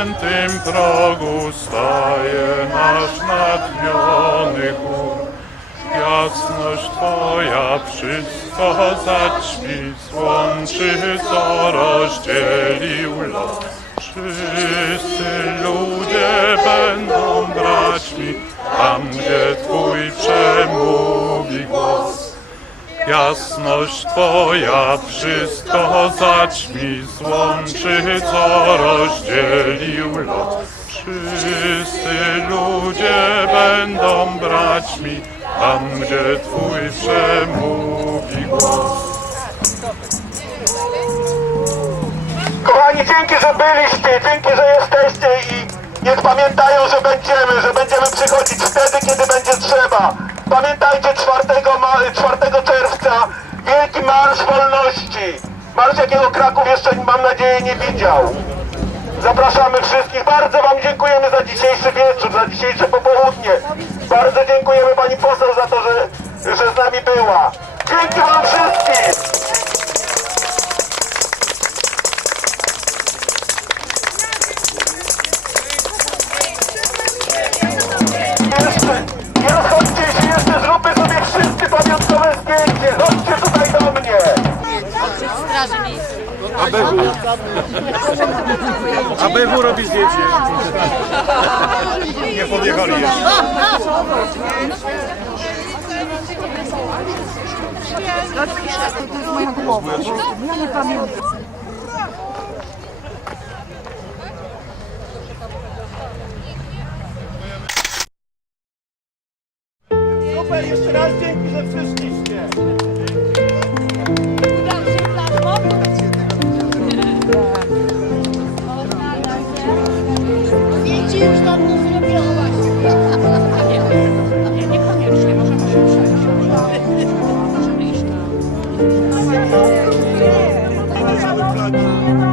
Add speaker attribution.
Speaker 1: świętym progu staje nasz natchniony chór. Jasność Twoja wszystko zaćmi, słonczy, co rozdzielił los. Wszyscy ludzie będą braćmi, tam gdzie Twój przemówi głos. Jasność Twoja wszystko zaćmi, złączy, co rozdzielił los. Wszyscy ludzie będą braćmi, tam gdzie Twój przemówi głos.
Speaker 2: Kochani, dzięki, że byliście, dzięki, że jesteście i niech pamiętają, że będziemy, że będziemy przychodzić wtedy, kiedy będzie trzeba. Pamiętajcie 4, ma 4 czerwca Wielki Marsz Wolności. Marsz jakiego Kraków jeszcze mam nadzieję nie widział. Zapraszamy wszystkich. Bardzo Wam dziękujemy za dzisiejszy wieczór, za dzisiejsze popołudnie. Bardzo dziękujemy Pani Poseł za to, że, że z nami była. Dzięki Wam wszystkim!
Speaker 3: ABW robi zdjęcie. Nie podjechali jeszcze. Super, jeszcze raz dzięki, że przyszliście.
Speaker 4: Już tam nie zrobiło właśnie.
Speaker 5: Nie, niekoniecznie, możemy się przejść. Możemy iść na...
Speaker 3: Cały flagi.